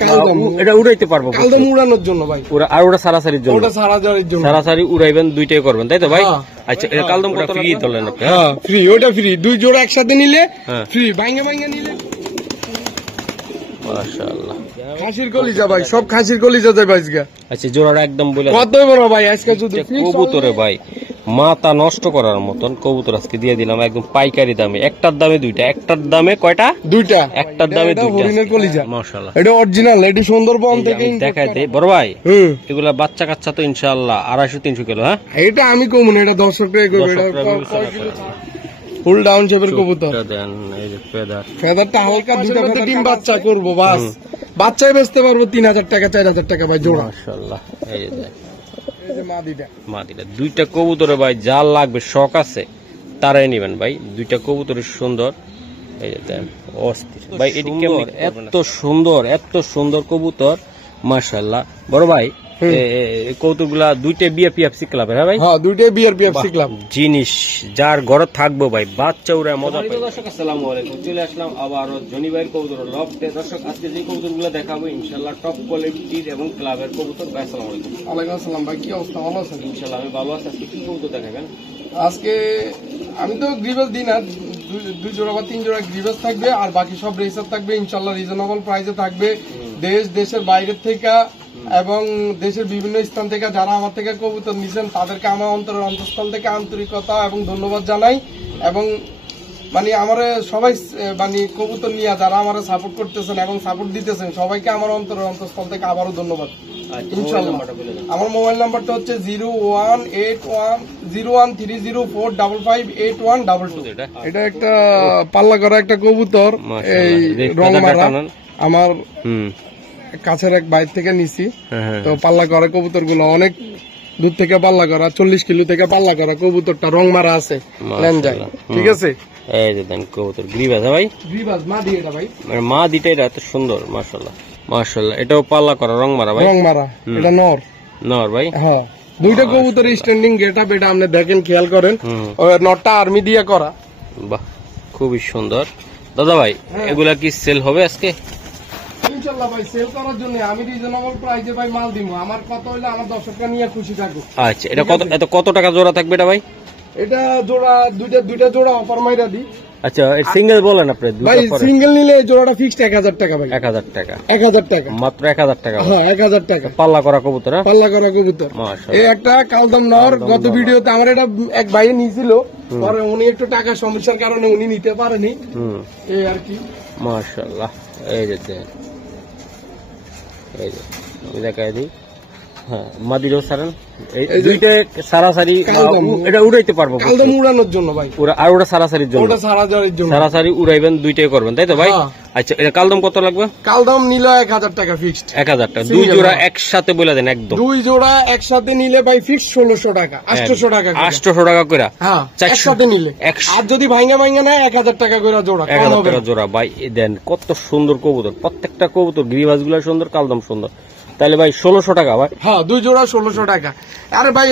সারাসারি এটা উড়াইতে পারবো, কালদম উড়ানোর জন্য ভাই, আর ওটা সারাসারির জন্য, ওটা সারাসারির জন্য, সারাসারি উড়াইবেন, দুইটাই করবেন তাই তো ভাই? আচ্ছা, এটা কালদম কত ফ্রি ধরলেন আপনি? হ্যাঁ ফ্রি, ওটা ফ্রি, দুই জোড়া একসাথে নিলে ফ্রি, ভাঙে ভাঙে নিলে। মাশাআল্লাহ, খাসির কলিজা ভাই, সব খাসির কলিজা যায় ভাই। আচ্ছা, জোড়াটা একদম বলে কত বড় ভাই আজকে শুধু কবুতরে ভাই মাথা নষ্ট করার মতন কবুতর আজকে দিয়ে দিলাম একদম পাইকারি দামে। একটার দামে দুইটা, একটার দামে কয়টা? দুইটা, একটার দামে দুইটা। হরিণের কলিজা মাশাআল্লাহ, এটা অরিজিনাল, এটি সুন্দরবন থেকে দেখাই দেই বড় ভাই। এগুলা বাচ্চা কাচ্চা তো ইনশাআল্লাহ 250-300 কিলো। হ্যাঁ, এটা আমি কম না, এটা 10 টাকা করে, ফুল ডাউন শেপের কবুতর। দেন এই যে ফেদারটা হালকা, দুইটা ফেদার ডিম বাচ্চা করব বাস, বাচ্চাই বেচতে পারবো 3000 টাকা 4000 টাকা ভাই জোড়া। মাশাআল্লাহ, এই যে মাদিটা দুইটা কবুতরে ভাই যা লাগবে শখ আছে তারাই নেবেন ভাই, দুইটা কবুতরের সুন্দর। এই যে দেন অস্থির ভাই, এটি কেমন এত সুন্দর, এত সুন্দর কবুতর মাশাআল্লাহ। বড় ভাই কবুতর গুলা দুইটা বিআরপিএফসি ক্লাবের। হ্যাঁ ভাই, হ্যাঁ দুইটা বিআরপিএফসি ক্লাব জিনিস, যার ঘরে থাকবো ভাই বাচ্চা উড়ে মজা পাবে। দর্শক আসসালামু আলাইকুম, চলে আসলাম আবারও জনি ভাইয়ের কবুতর লফটে। দর্শক আজকে যে কবুতর গুলো দেখাবো ইনশাআল্লাহ টপ কোয়ালিটির এবং ক্লাবের কবুতর। ভাই আসসালামু আলাইকুম। ওয়ালাইকুম আসসালাম ভাই, কি অবস্থা? ভালো আছেন? ইনশাআল্লাহ আমি ভালো আছি। আজকে কি কবুতর দেখাবেন? আজকে আমি তো গ্রিভেস দিই না, 2 জোড়া বা 3 জোড়া গ্রিভেস থাকবে, আর বাকি সব রেসার থাকবে ইনশাআল্লাহ, রিজনেবল প্রাইসে থাকবে। দেশের বাইরের থেকে এবং দেশের বিভিন্ন স্থান থেকে যারা আমার থেকে কবুতর নিছেন তাদেরকে আমার অন্তরের অন্তঃস্থল থেকে আন্তরিকতা এবং ধন্যবাদ জানাই। এবং মানে আমার সবাই মানে কবুতর নিয়ে যারা আমার সাপোর্ট করতেছেন এবং সাপোর্ট দিতেছেন সবাইকে আমার অন্তরের অন্তঃস্থল থেকে আবারও ধন্যবাদ ইনশাআল্লাহ। আমার মোবাইল নাম্বারটা হচ্ছে 01810130455812। এটা একটা পাল্লা করা একটা কবুতর, এই রং মারা, আমার কাছের এক বাইর থেকে নিছি। তো পাল্লা করা কবুতর গুলো অনেক দূর থেকে পাল্লা করা, 40 কিলো থেকে পাল্লা করা কবুতরটা রং মারা আছে লেনজায়, ঠিক আছে? এই যে দেন কবুতর গ্রিবাস ভাই, গ্রিবাস মাদি, এটা ভাই মা দিটা, এটা এত সুন্দর মাশাআল্লাহ মাশাআল্লাহ। এটাও পাল্লা করা রং মারা ভাই, রং মারা, এটা নর ভাই। হ্যাঁ, দুইটা কবুতর স্ট্যান্ডিং গেটআপ, এটা আপনি দেখেন, খেয়াল করেন, নরটা আর্মি দিয়ে করা। বাহ, খুবই সুন্দর। দাদা ভাই এগুলা কি সেল হবে আজকে? ইনশাআল্লাহ ভাই, সেল করার জন্য আমি রিজনেবল প্রাইসে ভাই মাল দিব। আমার কথা হইলো আমার দর্শকরা নিয়ে খুশি থাকবো। আচ্ছা, এটা কত টাকা জোড়া থাকবে এটা ভাই? এটা জোড়া দুইটা জোড়া অফার মাইরা দি। আচ্ছা, সিঙ্গেল বলেন আপনি? ভাই সিঙ্গেল নিলে জোড়াটা ফিক্সড 1000 টাকা ভাই। 1000 টাকা? 1000 টাকা মাত্র 1000 টাকা? হ্যাঁ 1000 টাকা। পাল্লা করা কবুতর? পাল্লা করা কবুতর। এই একটা কালদম নর, গত ভিডিওতে আমার এটা এক ভাই নিছিল, পরে উনি একটু টাকা সমস্যার কারণে উনি নিতে পারেনি, এই আর কি। মাশাআল্লাহ, এই যে আমি দেখাই দিই। হ্যাঁ, মাদিরও সারেন, দুইটা সারাসারি এটা উড়াইতে পারবো, কালদম উড়ানোর জন্য ভাই, আর ওটা সারাসারির জন্য, ওটা সারাসারির জন্য, সারাসারি উড়াইবেন, দুইটাই করবেন তাই তো ভাই? আচ্ছা, এটা কালদম কত লাগবে? কালদম নিলে 1000 টাকা ফিক্সড। 1000 টাকা, দুই জোড়া একসাথে বলে দেন একদম। দুই জোড়া একসাথে নিলে ভাই ফিক্সড 1600 টাকা, 800 টাকা, 800 টাকা করে। হ্যাঁ, একসাথে নিলে। আর যদি ভাঙা না 1000 টাকা করে জোড়া, 1000 টাকা জোড়া ভাই। দেন কত সুন্দর কবুতর, প্রত্যেকটা কবুতর গ্রিবাস গুলা সুন্দর, কালদম সুন্দর। তাহলে ভাই 1600 টাকা ভাই? হ্যাঁ, দুই জোড়া 1600 টাকা। আরে ভাই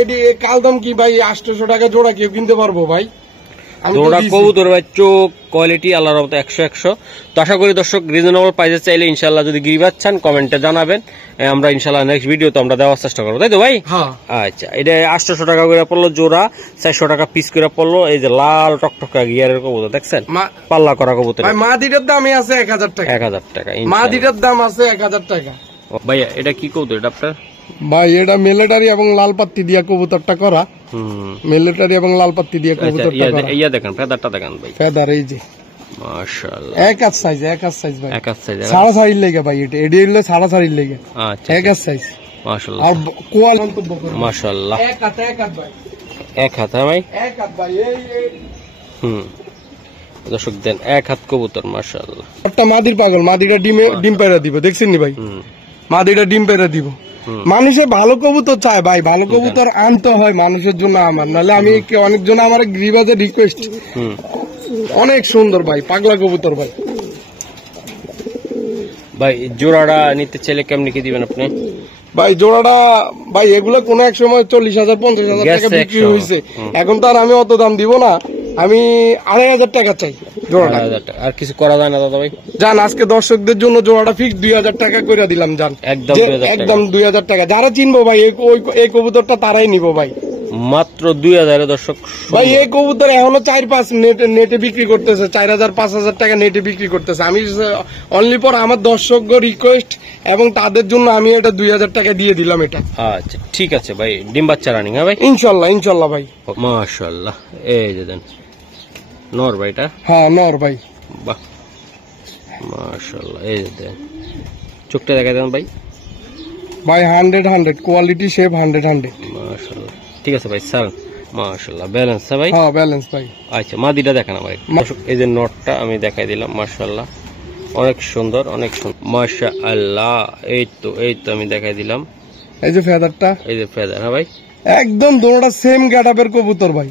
এডি কালদম কি ভাই 800 টাকা জোড়া কেউ কিনতে পারবো ভাই? জোড়া কবুতর ভাই চোখ কোয়ালিটি আল্লাহর রহমতে 100-100। তো আশা করি দর্শক রিজনেবল প্রাইসে চাইলে ইনশাআল্লাহ যদি গ্রিবাস চান কমেন্টে জানাবেন, আমরা ইনশাআল্লাহ নেক্সট ভিডিওতে আমরা দেওয়ার চেষ্টা করবো তাই তো ভাই? আচ্ছা, এটা 800 টাকা করে পড়লো জোড়া, 400 টাকা পিস করে পড়লো। এই যে লাল টকটকা গিয়ারের কবুতর দেখছেন, পাল্লা করা কবুতর। মা দিটার দামই আছে 1000 টাকা। 1000 টাকা মা দিটার দাম আছে 1000 টাকা। ভাইয়া এটা কি কবুতর এটা আপনার? ভাই এটা মিলিটারি এবং লাল পাত্তি দিয়া কবুতরটা করা, মিলিটারি এবং লাল পাত্তি দিয়া কবুতরটা করা। ইয়া দেখেন, ফেদারটা দেখেন ভাই, ফেদার এই যে মাশাআল্লাহ, এক হাত সাইজ ভাই, এক হাত সাইজ, সাড়াসাড়ির লেগে ভাই, এটা এডি হইলো সাড়াসাড়ির লেগে। আচ্ছা, এক হাত সাইজ মাশাআল্লাহ। আর কোয়াল মন্তব্য করে মাশাআল্লাহ, এক হাত ভাই, এক হাত ভাই, এক হাত ভাই। এই দর্শক দেন এক হাত কবুতর মাশাআল্লাহ। একটা মাদির পাগল, মাদিটা ডিম পেড়া দিব, দেখছেন নি ভাই? মাদিটা ডিম পেড়া দিব। মানুষের ভালো কবুতর চায় ভাই, ভালো কবুতর আনতে হয় মানুষের জন্য আমার, নাহলে আমি অনেকজন আমার গ্রিবাজের রিকোয়েস্ট। অনেক সুন্দর ভাই, পাগলা কবুতর ভাই। ভাই জোড়াটা নিতে চাইলে কেমনি কি দিবেন আপনি? ভাই জোড়াটা ভাই এগুলো কোন এক সময় 40,000 50,000 টাকা বিক্রি হয়েছে, এখন তো আর আমি অত দাম দিব না, আমি 2500 টাকা চাই। জোড়াটা। 2500 টাকা। আর কিছু করা যায় না দাদা ভাই? জান আজকে দর্শকদের জন্য জোড়াটা ফিক্স 2000 টাকা করে দিলাম জান, একদম যে 2000 টাকা। একদম 2000 টাকা। যারা চিনবো ভাই এই কবুতরটা তারাই নিবো ভাই। মাত্র 2000 দর্শক। ভাই এই কবুতর এখনো 4-5 নেটে বিক্রি করতেছে, 4000-5000 টাকা নেটে বিক্রি করতেছে। আমি অনলি পর আমার দর্শক রিকোয়েস্ট এবং তাদের জন্য আমি এটা 2000 টাকা দিয়ে দিলাম এটা। আচ্ছা ঠিক আছে ভাই, ডিম বাচ্চা রানিং হ্যাঁ ভাই? ইনশাল্লাহ ভাই। মাশাআল্লাহ, এই যে দেন নর ভাইটা। হ্যাঁ নর ভাই। বাহ মাশাআল্লাহ, এই যে দেন চোখটা দেখা দেন ভাই। ভাই 100 কোয়ালিটি শেপ 100। মাশাআল্লাহ ঠিক আছে ভাই স্যার। মাশাআল্লাহ ব্যালেন্স ভাই? হ্যাঁ ব্যালেন্স ভাই। আচ্ছা মাদিটা দেখেন ভাই। এই যে নটটা আমি দেখাই দিলাম, মাশাআল্লাহ অনেক সুন্দর, অনেক সুন্দর মাশাআল্লাহ। এই তো আমি দেখাই দিলাম। এই যে ফেদারটা, এই যে ফেদার হ্যাঁ ভাই, একদম দোনোটা সেম গেটআপের কবুতর ভাই।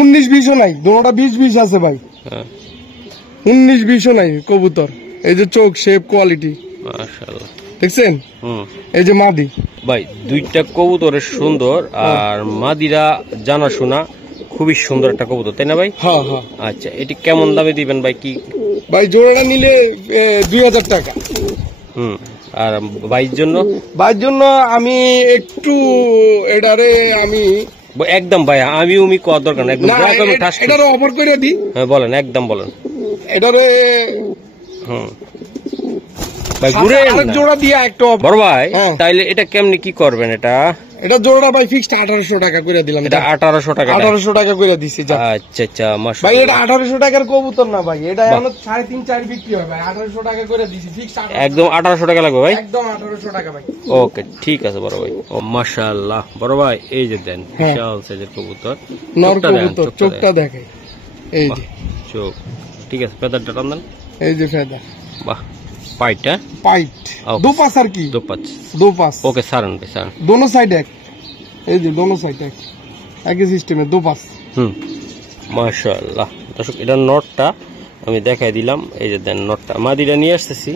19-20ও নাই, দোনোটা 20-20 আছে ভাই। হ্যাঁ 19-20ও নাই কবুতর। এই যে চোখ শেপ কোয়ালিটি মাশাআল্লাহ দেখছেন। এই যে মাদি ভাই, দুইটা কবুতরের সুন্দর আর মাদিরা জানাশোনা, খুবই সুন্দর একটা কবুতর তাই না ভাই? হ্যাঁ। আচ্ছা এটি কেমন দামে দিবেন ভাই? কি ভাই জোড়াটা নিলে 2000 টাকা। আর ভাইয়ের জন্য? ভাইয়ের জন্য আমি একটু এটারে আমি একদম ভাই আমি উমি কত দরকার না, একদম এটারে অফার করে দিই। হ্যাঁ বলেন, একদম বলেন। এটারে ভাই ঘুরে জোড়া দিয়ে একটা বড় ভাই, তাইলে এটা কেমনি কি করবেন? এটা জোড়াটা ভাই ফিক্সড 1800 টাকা করে দিলাম। এটা 1800 টাকা? 1800 টাকা করে দিছি। আচ্ছা ভাই এটা 1800 টাকার কবুতর না ভাই, এটা এখন 3.5-4 বিক্রি হয় ভাই। 1800 টাকা করে দিছি ফিক্সড। একদম 1800 টাকা লাগবে ভাই? একদম 1800 টাকা ভাই। ওকে ঠিক আছে বড় ভাই। ও মাশাআল্লাহ বড় ভাই, এই যে দেন বিশাল সাইজের কবুতর, নর কবুতর, চোখটা দেখে। এই যে চোখ, ঠিক আছে ফেদারটা টান দেন। এই যে ফেদার। বাহ পাইটা পাইট দো পাস আর কি দো পাস। ওকে সারান ভাই সারান, दोनों साइड एक। এই যে दोनों साइड एक একই সিস্টেমে দো পাস। মাশাআল্লাহ দর্শক, এটা নটটা আমি দেখাই দিলাম। এই যে দেন নটটা, মাদিটা নিয়ে আসতেছি,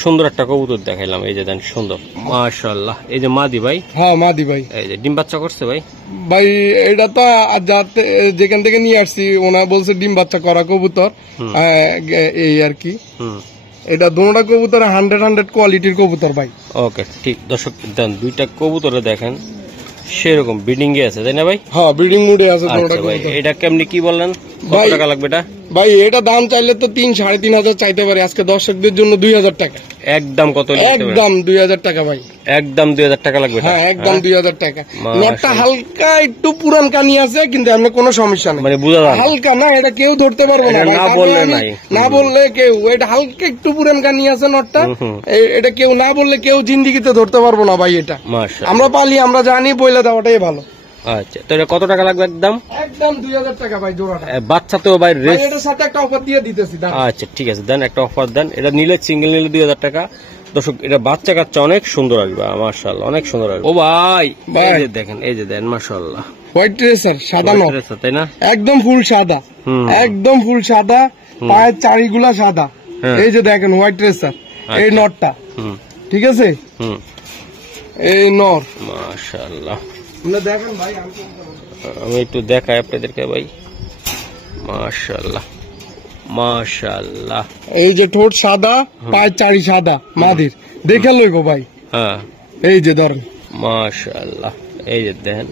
সুন্দর একটা কবুতর দেখাইলাম। এই যে দেন সুন্দর মাশাআল্লাহ। এই যে মাদি ভাই? হ্যাঁ মাদি ভাই। এই যে ডিম বাচ্চা করছে ভাই? ভাই এটা তো যাতে যেখান থেকে নিয়ে আসছি ওনা বলছে ডিম বাচ্চা করা কবুতর, এই আর কি। এটা দুটোটা কবুতর 100 কোয়ালিটির কবুতর ভাই। ওকে ঠিক। দর্শক দেন দুইটা কবুতরে দেখেন সেরকম ব্রিডিং এ আছে তাই না ভাই? হ্যাঁ ব্রিডিং মুডে আছে দুটোটা ভাই। কবুতর। এটা কেমনি কি বললেন, কত টাকা লাগবে এটা? ভাই এটা দাম চাইলে তো 3-3.5 চাইতে পারি, আজকে দর্শকদের জন্য 2000 টাকা। একদম কত? একদম 2000 টাকা ভাই। একদম 2000 টাকা লাগবে? হ্যাঁ একদম 2000 টাকা। নটটা হালকা একটু পুরান কানি আছে কিন্তু এমনি কোনো সমস্যা নেই, মানে বুঝা যায় হালকা না, এটা কেউ ধরতে পারবে না না বললে নাই, না বললে কেউ। এটা হালকা একটু পুরান কানি আছে নটটা, এটা কেউ না বললে কেউ জিন্দিগিতে ধরতে পারবো না ভাই। এটা আমরা পালি, আমরা জানি, বইলে দেওয়াটাই ভালো। আচ্ছা তো এটা কত টাকা লাগবে? একদম একদম 2000 টাকা ভাই জোড়াটা। বাচ্চা তো ভাই এটার সাথে একটা অফার দিয়ে দিতেছি। আচ্ছা ঠিক আছে দেন, একটা অফার দেন। এটা নিলে সিঙ্গেল নিলে 2000 টাকা। দর্শক এটা বাচ্চা কাচ্চা অনেক সুন্দর আসবে, মাশাআল্লাহ অনেক সুন্দর আসবে। ও ভাই এই যে দেখেন, এই যে দেন মাশাআল্লাহ হোয়াইট রেসার সাদা নর, তাই না? একদম ফুল সাদা, একদম ফুল সাদা, পায়ের চারিগুলা সাদা। এই যে দেখেন হোয়াইট রেসার, এই নরটা ঠিক আছে, এই নর মাশাআল্লাহ। দেখেন ভাই আমি একটু দেখাই আপনাদেরকে ভাই, মাশাআল্লাহ মাশাআল্লাহ। এই যে ঠোঁট সাদা, পায়ের চারি সাদা মাদির, দেখে লইব ভাই। হ্যাঁ এই যে ধরেন মাশাআল্লাহ। এই যে দেখেন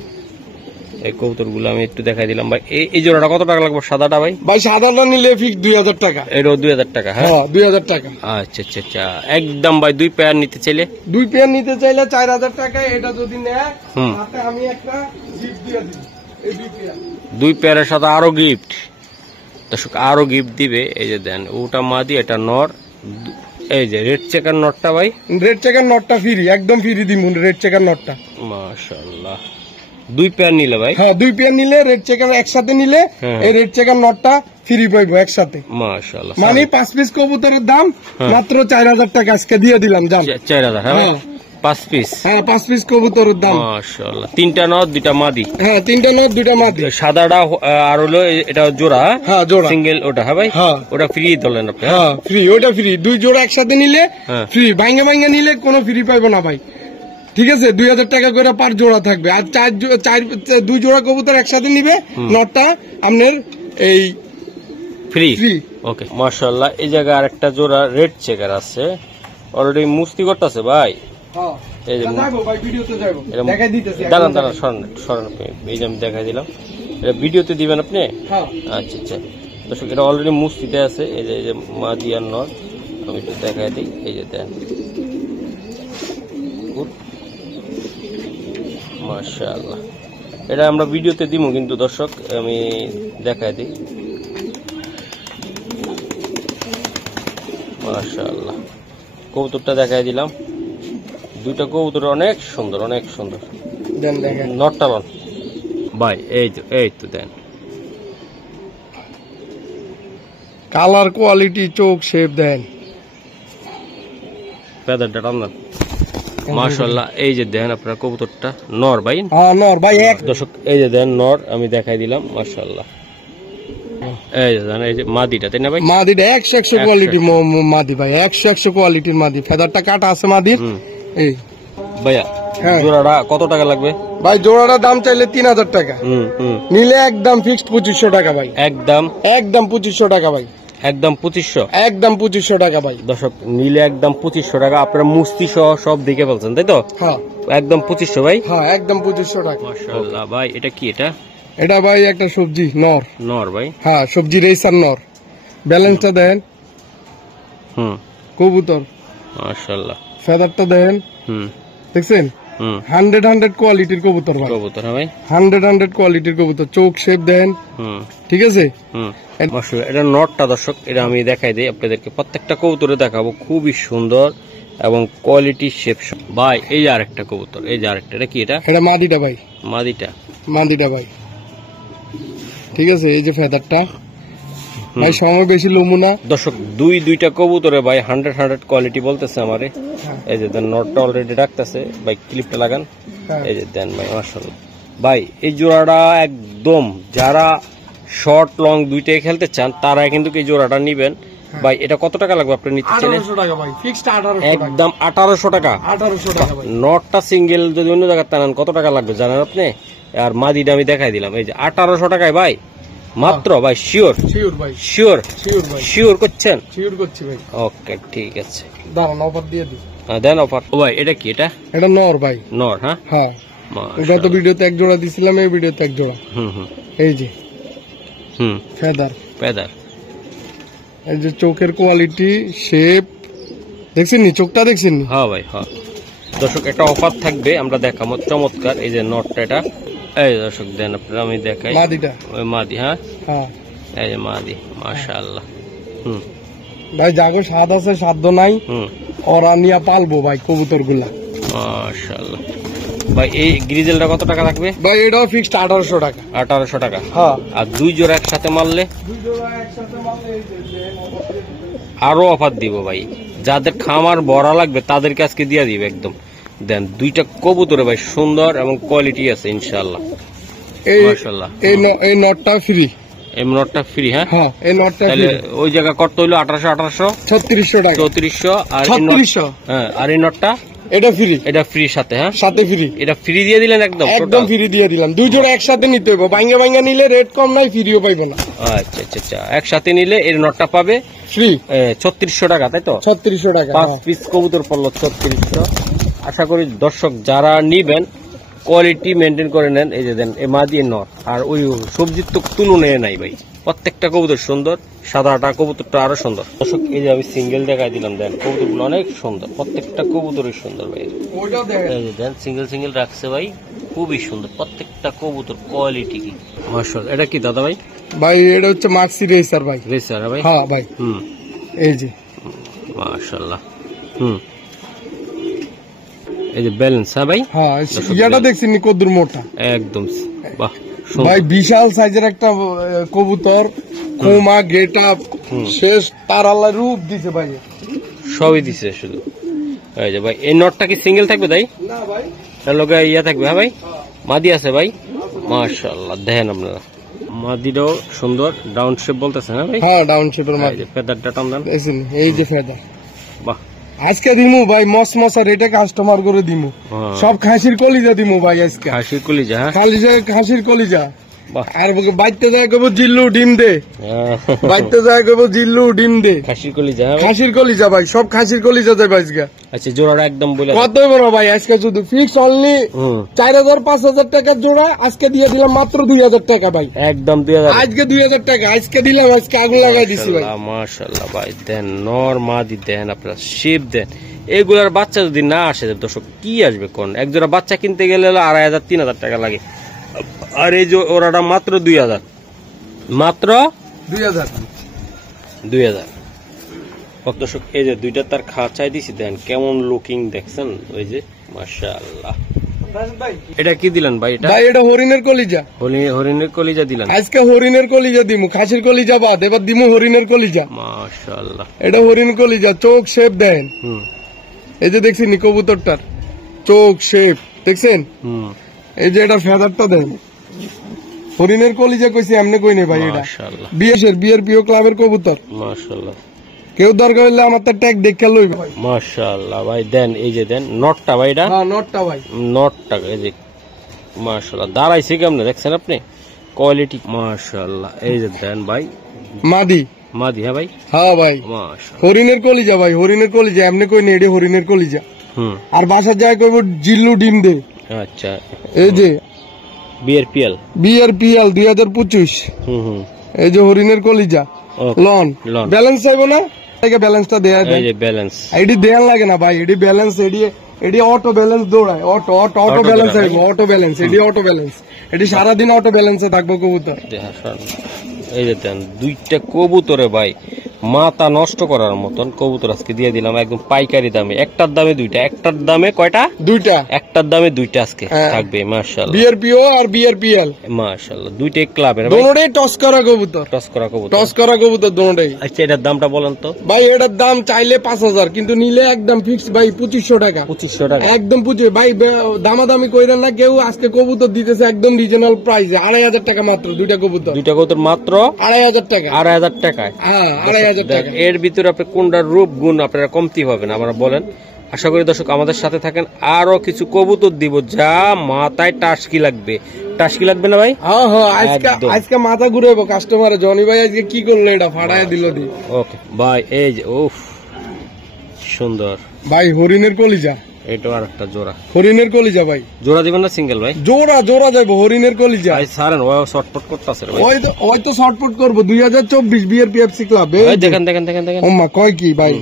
এই কবুতর গুলো আমি একটু দেখাই দিলাম ভাই। এই জোড়াটা কত টাকা লাগবে সাদাটা ভাই? ভাই সাদাটা নিলে ফিক্স 2000 টাকা। এটাও 2000 টাকা? হ্যাঁ 2000 টাকা। আচ্ছা আচ্ছা আচ্ছা একদম ভাই। 2 পেয়ার নিতে চাইলে? 2 পেয়ার নিতে চাইলে 4000 টাকা। এটা যদি নেয় তাতে আমি একটা গিফট দিয়ে দিই। এই 2 পেয়ার, 2 পেয়ারের সাথে আরো গিফট। দর্শক আরো গিফট দিবে। এই যে দেন ওটা মাদি, এটা নর। এই যে রেড চেকার নটটা ভাই? রেড চেকার নটটা ফ্রি, একদম ফ্রি দিমু রেড চেকার নটটা। মাশাআল্লাহ 2 পেয়ার নিলে ভাই? হ্যাঁ 2 পেয়ার নিলে, রেড চেকার একসাথে নিলে এই রেড চেকার নটটা ফ্রি পাইবো একসাথে। মাশাআল্লাহ। মানে 5 পিস কবুতরের দাম মাত্র 4000 টাকা আজকে দিয়ে দিলাম। জান 4000? হ্যাঁ 5 পিস? হ্যাঁ 5 পিস কবুতরের দাম। মাশাআল্লাহ। 3টা নর 2টা মাদি? হ্যাঁ 3টা নর 2টা মাদি। সাদাটা আর হলো এটা জোড়া? হ্যাঁ জোড়া সিঙ্গেল ওটা? হ্যাঁ ভাই ওটা ফ্রি ধরলেন আপনি? হ্যাঁ ফ্রি, ওটা ফ্রি। 2 জোড়া একসাথে নিলে ফ্রি, ভাঙ্গে ভাঙ্গে নিলে কোনো ফ্রি পাইবো না ভাই। ঠিক আছে 2000 টাকা করে পার জোড়া থাকবে। আর 2 জোড়া কবুতর একসাথে নিবে, নটটা আপনার এই ফ্রি ফ্রি। ওকে মাশাআল্লাহ। এই জায়গায় আরেকটা জোড়া রেড চেকার আছে, অলরেডি মুস্তি করতেছে ভাই। হ্যাঁ এই যে যাবো ভাই, ভিডিওতে যাবো, এটা দেখাই দিতেছি। দাঁড়ান দাঁড়ান, সরেন আপনি, এই যে আমি দেখাই দিলাম। এটা ভিডিওতে দিবেন আপনি? হ্যাঁ আচ্ছা আচ্ছা দর্শক, এটা অলরেডি মুস্তিতে আছে। এই যে মাদি আর নর, আমি একটু দেখাই দিই। এই যে দেন, মাশাআল্লাহ। এটা আমরা ভিডিওতে দিব কিন্তু দর্শক, আমি দেখাই দিই। মাশাআল্লাহ, কবুতরটা দেখাই দিলাম। দুইটা কবুতর অনেক সুন্দর, অনেক সুন্দর। দেন দেখেন নটটা লন ভাই, এই তো দেন, কালার, কোয়ালিটি, চোখ শেপ দেন। ফেদারটা টানান মাশাআল্লাহ। এই যে দেন আপনার কবুতরটা নর ভাই। হ্যাঁ নর ভাই এক। দর্শক এই যে দেন নর, আমি দেখাই দিলাম মাশাআল্লাহ। এই যে দেন, এই যে মাদিটা, তাই না ভাই? মাদিটা 100 কোয়ালিটি মাদি ভাই, 100 কোয়ালিটির মাদি। ফেদারটা কাটা আছে মাদির। এই ভাইয়া হ্যাঁ। জোড়াটা কত টাকা লাগবে ভাই? জোড়াটার দাম চাইলে 3000 টাকা, নিলে একদম ফিক্সড 2500 টাকা ভাই। একদম 2500 টাকা ভাই, একদম 2500, একদম 2500 টাকা ভাই। দর্শক নিলে একদম 2500 টাকা। আপনারা মুস্তি সহ সব দিকে বলছেন তাই তো? হ্যাঁ একদম 2500 ভাই। হ্যাঁ একদম 2500 টাকা। মাশাআল্লাহ ভাই, এটা কি? এটা ভাই একটা সবজি নর। নর ভাই। হ্যাঁ সবজি রেসার নর। ব্যালেন্সটা দেন। কবুতর মাশাআল্লাহ। ফেদারটা দেন, দেখছেন? 100 কোয়ালিটির কবুতর ভাই। কবুতর ভাই 100 কোয়ালিটির কবুতর। চোখ শেপ দেন, ঠিক আছে? মাশাআল্লাহ। এটা নটটা দর্শক, এটা আমি দেখাই দিই আপনাদেরকে, প্রত্যেকটা কবুতরে দেখাবো, খুবই সুন্দর এবং কোয়ালিটি শেপ ভাই। এই যে আরেকটা কবুতর, এই যে আরেকটা, এটা কি? এটা মাদিটা ভাই, মাদিটা ভাই, ঠিক আছে? এই যে ফেদারটা ভাই, সময় বেশি লমু না দর্শক। দুইটা কবুতরে ভাই 100 কোয়ালিটি বলতেছে আমারে। এই যে দেন নটটা অলরেডি ডাকতেছে ভাই, ক্লিপটা লাগান। এই যে দেন ভাই মাশাআল্লাহ ভাই। এই জোড়াটা একদম, যারা শর্ট লং দুইটাই খেলতে চান তারা কিন্তু এই জোড়াটা নিবেন ভাই। এটা কত টাকা লাগবে আপনি নিতে চাইলে? 1800 টাকা ভাই, ফিক্সড 1800 টাকা, একদম 1800 টাকা। 1800 টাকা ভাই। নটটা সিঙ্গেল যদি অন্য জায়গায় টানান কত টাকা লাগবে জানেন আপনি? আর মাদিটা আমি দেখাই দিলাম। এই যে 1800 টাকায় ভাই মাত্র ভাই। শিওর? শিওর ভাই, শিওর? শিওর ভাই, শিওর করছেন? শিওর করছি ভাই। ওকে ঠিক আছে, দাঁড়ান অফার দিয়ে দিই। দেন অফার। ও ভাই এটা কি? এটা নর ভাই। নর? হ্যাঁ হ্যাঁ, গত ভিডিওতে এক জোড়া দিছিলাম, এই ভিডিওতে এক জোড়া। এই যে ফেদার, এই যে চোখের কোয়ালিটি, শেপ দেখছেন নি? চোখটা দেখছেন নি? হ্যাঁ ভাই হ্যাঁ। দর্শক একটা অফার থাকবে, আমরা দেখাবো চমৎকার। এই যে নটটা, এটা এই দর্শক দেন আপনারা, আমি দেখাই। মাদিটা, ওই মাদি। হ্যাঁ হ্যাঁ এই যে মাদি মাশাআল্লাহ। ভাই জাগো স্বাদ আছে, সাধ্য নাই, ওরা নিয়ে পালবো ভাই কবুতর গুলা। মাশাআল্লাহ ভাই। এই গ্রিজেলটা কত টাকা লাগবে ভাই? এটাও ফিক্সড 1800 টাকা। 1800 টাকা। হ্যাঁ। আর দুই জোড়া একসাথে মারলে? আরো অফার দিব ভাই, যাদের খামার ভরা লাগবে তাদেরকে আজকে দিয়ে দিবে একদম। দেন দুইটা কবুতরে ভাই সুন্দর এবং কোয়ালিটি আছে ইনশাআল্লাহ। মাশাআল্লাহ। এই নটটা ফ্রি, এই নটটা ফ্রি? হ্যাঁ হ্যাঁ এই নটটা ফ্রি। তাহলে ওই জায়গা কত হইলো? 1800 3600 টাকা, 3400। আর 3600। হ্যাঁ, আর এই নটটা? এটা ফ্রি, এটা ফ্রি সাথে? হ্যাঁ সাথে ফ্রি। এটা ফ্রি দিয়ে দিলেন একদম? একদম ফ্রি দিয়ে দিলাম। দুই জোড়া একসাথে নিতে হইব, ভাঙ্গা নিলে রেট কম নাই, ফ্রিও পাইবে না। আচ্ছা আচ্ছা আচ্ছা, একসাথে নিলে এর নটটা পাবে ফ্রি 3600 টাকা, তাই তো? 3600 টাকা। 5 পিস কবুতর পড়লো 3600। আশা করি দর্শক যারা নিবেন কোয়ালিটি মেনটেন করে নেন। এই যে দেন এ মাদি নর, আর ওই সবজির তো তুলনায় নাই ভাই, প্রত্যেকটা কবুতর সুন্দর। সাদাটা কবুতরটা আরো সুন্দর। দর্শক এই যে আমি সিঙ্গেল দেখাই দিলাম, দেন কবুতরগুলো অনেক সুন্দর, প্রত্যেকটা কবুতরই সুন্দর ভাই। এই যে দেন সিঙ্গেল রাখছে ভাই, খুবই সুন্দর প্রত্যেকটা কবুতর, কোয়ালিটি কি মাশাআল্লাহ। এটা কি দাদা ভাই? ভাই এটা হচ্ছে মাক্সি রেসার ভাই। রেসার ভাই? হ্যাঁ ভাই। এই যে মাশাআল্লাহ। এই যে ব্যালেন্স। হ্যাঁ ভাই। হ্যাঁ ইয়াটা দেখছেন নি কদ্দুর মোটা? একদম বাহ ভাই, বিশাল সাইজের একটা কবুতর, খোমা গেট আপ শেষ, তার আল্লাহ রূপ দিছে ভাই, সবই দিছে শুধু। এই যে ভাই এই নটটা কি সিঙ্গেল থাকবে তাই? না ভাই, তার লগে ইয়া থাকবে? হ্যাঁ ভাই, মাদি আছে ভাই মাশাআল্লাহ। দেখেন আপনারা মাদিটাও সুন্দর, ডাউন শেপ বলতেছে। হ্যাঁ ভাই, হ্যাঁ ডাউন শেপের মাদি। ফেদারটা টান দেন। এই যে ফেদার, বাহ। আজকে দিমু ভাই মসমসা রেটে কাস্টমার করে দিমু, সব খাসির কলিজা দিমু ভাই আজকে। খাসির কলিজা? হ্যাঁ খাসির কলিজা আর বাইতে যায় কব জিল্লু ডিম দে, বাইতে যায় কব জিল্লু ডিম দে। খাসির কলিজা, খাসির কলিজা ভাই, সব খাসির কলিজা যায় ভাই আজকে। আচ্ছা জোড়াটা একদম বলে কত বড় ভাই আজকে শুধু ফিক্স অনলি 4000-5000 টাকার জোড়া, আজকে দিয়ে দিলাম মাত্র 2000 টাকা ভাই, একদম 2000, আজকে 2000 টাকা আজকে দিলাম, আজকে আগুন লাগাই দিছি ভাই। মাশাআল্লাহ ভাই দেন নর মাদি দেন, আপনারা শিপ দেন। এগুলার বাচ্চা যদি না আসে দর্শক কি আসবে কোন? এক জোড়া বাচ্চা কিনতে গেলে 2500-3000 টাকা লাগে, আর এই যে ওরাটা মাত্র 2000, মাত্র 2000। দর্শক এই যে দুইটা তার খাঁচায় দিছি দেন কেমন লুকিং দেখছেন, ওই যে মাশাআল্লাহ। এটা কি দিলেন ভাই? এটা ভাই এটা হরিণের কলিজা, হরিণের কলিজা দিলেন। আজকে হরিণের কলিজা দিমু, খাসির কলিজা বাদ, এবার দিমু হরিণের কলিজা। মাশাআল্লাহ এটা হরিণ কলিজা, চোখ শেপ দেন, এই যে দেখছেন কবুতরটার চোখ শেপ দেখছেন, এই যে এটা ফেদারটা দেন, হরিণের কলিজা কইছি এমনি কই নেই ভাই। এটা মাশাআল্লাহ বিয়ের প্রিয় ক্লাবের কবুতর, মাশাআল্লাহ। কেউ দরকার হইলে আমার তো ট্যাগ দেখে লইবে ভাই। মাশাআল্লাহ ভাই দেন, এই যে দেন নটটা ভাই, এটা নটটা ভাই, নটটা এই যে মাশাআল্লাহ দাঁড়াইছে কেমনে দেখছেন আপনি, কোয়ালিটি মাশাআল্লাহ। এই যে দেন ভাই মাদি, হ্যাঁ ভাই, হ্যাঁ ভাই মাশাআল্লাহ। হরিণের কলিজা ভাই, হরিণের কলিজা এমনি কই নেই, এটা হরিণের কলিজা। আর বাসার যায় কইব জিল্লু ডিম দে। আচ্ছা এই যে বিআরপিএল 2025, এই যে হরিণের কলিজা লন ব্যালেন্স চাইবো না, ব্যালেন্সটা দেয়া দেয়, এই যে ব্যালেন্স এডি দেয়ান লাগে না ভাই, এডি ব্যালেন্স এডি অটো ব্যালেন্স দৌড়ায়, অটো ব্যালেন্স আইবো, অটো ব্যালেন্স, এডি অটো ব্যালেন্স, এডি সারাদিন অটো ব্যালেন্সে থাকবো কবুতর। এই যে দেন দুইটা কবুতরে ভাই মাথা নষ্ট করার মতন কবুতর আজকে দিয়ে দিলাম একদম পাইকারি দামে, একটার দামে দুইটা, একটার দামে কয়টা? দুইটা, একটার দামে দুইটা আজকে থাকবে মাশাআল্লাহ। বিআরপিও আর বিআরপিএল মাশাআল্লাহ, দুইটাই ক্লাবের দুটোই টস করা কবুতর, টস করা কবুতর দুটোই। আচ্ছা এটার দামটা বলেন তো ভাই? এটার দাম চাইলে 5000, কিন্তু নিলে একদম ফিক্স ভাই 2500 টাকা, 2500 টাকা একদম 25 ভাই, দামাদামি কইরেন না কেউ, আজকে কবুতর দিতেছে একদম রিজনাল প্রাইসে 2500 টাকা মাত্র, দুইটা কবুতর মাত্র 2500 টাকা, 2500 টাকায়। হ্যাঁ 2500 টাকা। এর ভিতরে আপনি কোনটার রূপ গুণ আপনারা কমতি হবে না আমরা বলেন। আশা করি দর্শক আমাদের সাথে থাকেন, আরো কিছু কবুতর দিব যা মাথায় টাস্কি লাগবে, টাস্কি লাগবে না ভাই? হ্যাঁ হ্যাঁ আজকে মাথা ঘুরাইবো কাস্টমার, জনি ভাই আজকে কি করলো এটা ফাটায় দিল দি। ওকে ভাই এই যে উফ সুন্দর ভাই হরিণের কলিজা, এটা আর একটা জোড়া হরিণের কলিজা ভাই। জোড়া দিবেন না সিঙ্গেল ভাই? জোড়া যাইবো হরিণের কলিজা ভাই। সারেন ওই শর্টপট করতেছে ভাই, ওই তো শর্টপট করব 2024 বিআরপিএফসি ক্লাব। দেখেন ওমা কয় কি ভাই,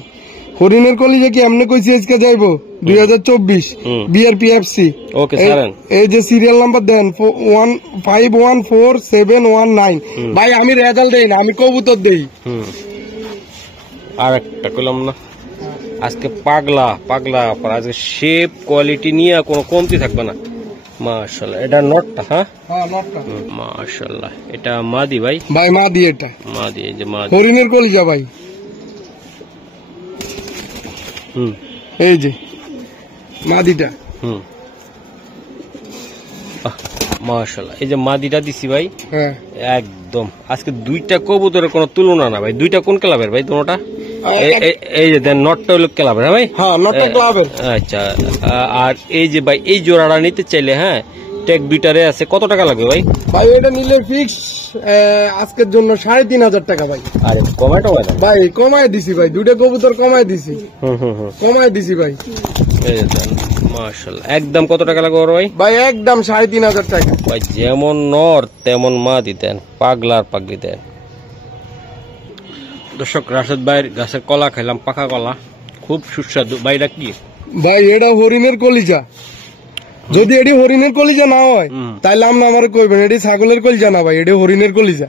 হরিণের কলিজা কি এমনি কইছি আজকে যাইবো 2024 বিআরপিএফসি। ওকে সারেন, এই যে সিরিয়াল নাম্বার দেন 514719 ভাই। আমি রেজাল্ট দেই না, আমি কবুতর দেই। আর একটা কইলাম না আজকে পাগলা আজকে শেপ কোয়ালিটি নিয়ে কোনো কমতি থাকবে না মাশাআল্লাহ। এটা নটটা, হ্যাঁ নটটা মাশাআল্লাহ। এটা মাদি ভাই, মাদি, এটা মাদি, এই যে মাদি হরিণের কলিজা ভাই। এই যে মাদিটা, মাশাআল্লাহ। এই যে মাদিটা দিছি ভাই, একদম আজকে দুইটা কবুতরের কোনো তুলনা না ভাই। দুইটা কোন ক্লাবের ভাই? দুটোটা এই যে দেন নটটা হলো ক্লাবের, হ্যাঁ ভাই? হ্যাঁ নটটা ক্লাবের। আচ্ছা আর এই যে ভাই এই জোড়াটা নিতে চাইলে হ্যাঁ ট্যাগ দুইটারে আছে, কত টাকা লাগবে ভাই? ভাই এটা নিলে ফিক্স আজকের জন্য 3500 টাকা ভাই। আরে কমাইটা ভাই কমায় দিছি ভাই, দুইটা কবুতর কমায় দিছি, কমায় দিছি ভাই। এই দেন মাশাআল্লাহ। একদম কত টাকা লাগবে ওর ভাই? ভাই একদম 3500 টাকা ভাই। যেমন নর তেমন মাদি দেন, পাগলার পাগলি দেন। দর্শক রাশেদ ভাইয়ের গাছের কলা খাইলাম, পাকা কলা, খুব সুস্বাদু ভাই। এটা কি ভাই? এটা হরিণের কলিজা। যদি এটি হরিণের কলিজা না হয় তাহলে আপনি আমার কইবেন এটি ছাগলের কলিজা না ভাই, এটি হরিণের কলিজা।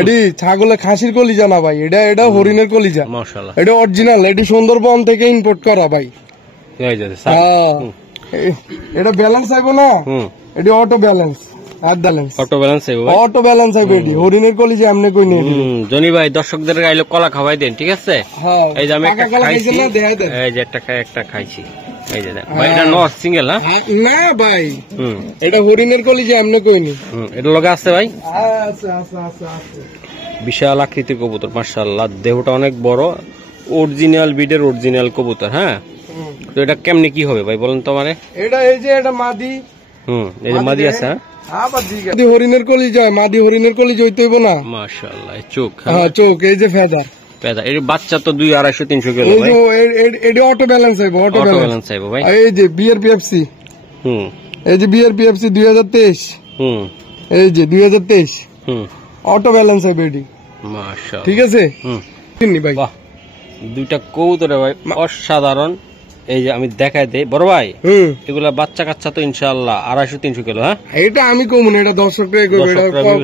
এটি ছাগলের খাসির কলিজা না ভাই, এটা হরিণের কলিজা মাশাআল্লাহ। এটা অরিজিনাল, এটি সুন্দরবন থেকে ইম্পোর্ট করা ভাই। এটা ব্যালেন্স আইবো না, এটি অটো ব্যালেন্স, হরিণের কলিজা এমনি কই নেই। জনি ভাই দর্শকদের গাইলে কলা খাওয়াই দেন, ঠিক আছে? এই যে আমি একটা খাইছি, এই যে একটা খাইছি, এই যে ভাই এটা নট সিঙ্গেল না ভাই, এটা হরিণের কলিজা এমনি কই নেই। এটা লগে আছে ভাই, বিশাল আকৃতির কবুতর মাশাআল্লাহ। দেহটা অনেক বড়, অরিজিনাল বিডের অরিজিনাল কবুতর। হ্যাঁ তো এটা কেমনে কি হবে ভাই বলেন তো? মানে এটা এই যে এটা মাদি, এই যে মাদি আছে, আবার মাদি হরিণের কলিজা, মাদি হরিণের কলিজা হইতে হইব না। মাশাআল্লাহ চোখ, হ্যাঁ চোখ, এই যে ফেদার পেদা, এর বাচ্চা তো 2 250 300 কিলো এই ভাই। যে এটা অটো ব্যালেন্স হইব, অটো ব্যালেন্স হইব ভাই। এই যে বিআরপিএফসি, এই যে বিআরপিএফসি 2023, এই যে 2023 অটো ব্যালেন্স হইব এডি। মাশাআল্লাহ ঠিক আছে। কিনি ভাই, বাহ, দুইটা কবুতরে ভাই অসাধারণ। এই যে আমি দেখাই দেই বড় ভাই, এগুলা বাচ্চা কাচ্চা তো ইনশাআল্লাহ 250 300 কিলো। হ্যাঁ এটা আমি কম না, এটা দর্শকরা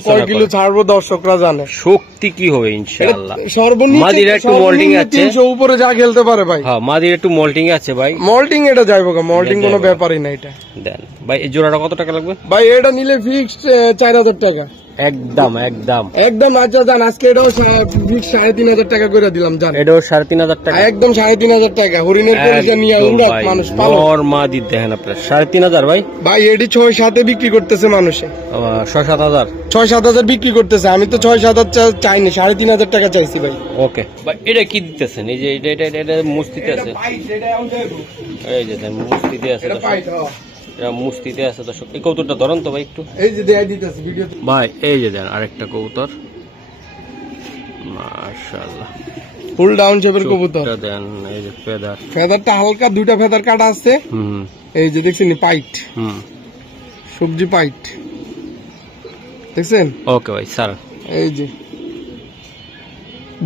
কয় কিলো ছাড়বো দর্শকরা জানে। শক্তি কি হবে ইনশাআল্লাহ। সর্বনিম্ন মাদির একটু মোল্ডিং আছে, 300 উপরে যা খেলতে পারে ভাই। হ্যাঁ মাদির একটু মোল্ডিং আছে ভাই। মোল্ডিং এটা যাইবো, মোল্ডিং কোনো ব্যাপারই না। এটা দেন ভাই, এই জোড়াটা কত টাকা লাগবে ভাই? এটা নিলে ফিক্সড 4000 টাকা একদম একদম একদম। আচ্ছা জান, আজকে এটাও ফিক্স 3500 টাকা করে দিলাম জান। এটাও 3500 টাকা একদম 3500 টাকা। হরিণের কলিজা নিয়ে উড়াক মানুষ পালো। নর মাদি দেখেন আপনারা 3500 ভাই। ভাই এটি 6-7 বিক্রি করতেছে মানুষে, 6-7 6-7 বিক্রি করতেছে। আমি তো 6-7 চাইনি, 3500 টাকা চাইছি ভাই। ওকে ভাই, এটা কি দিতেছেন? এই যে এটা মুস্তিতে আছে, এই যে দেন মুস্তিতে আছে, এটা মুস্তিতে আছে দর্শক। এই কবুতরটা ধরেন তো ভাই একটু, এই যে দেয়া দিতেছে ভিডিও ভাই। এই যে দেন আরেকটা কবুতর, মাশাআল্লাহ ফুল ডাউন শেপের কবুতর। দেন এই যে ফেদার, ফেদারটা হালকা, দুইটা ফেদার কাটা আছে। এই যে দেখছেন পাইট, সবজি পাইট দেখছেন। ওকে ভাই স্যার। এই যে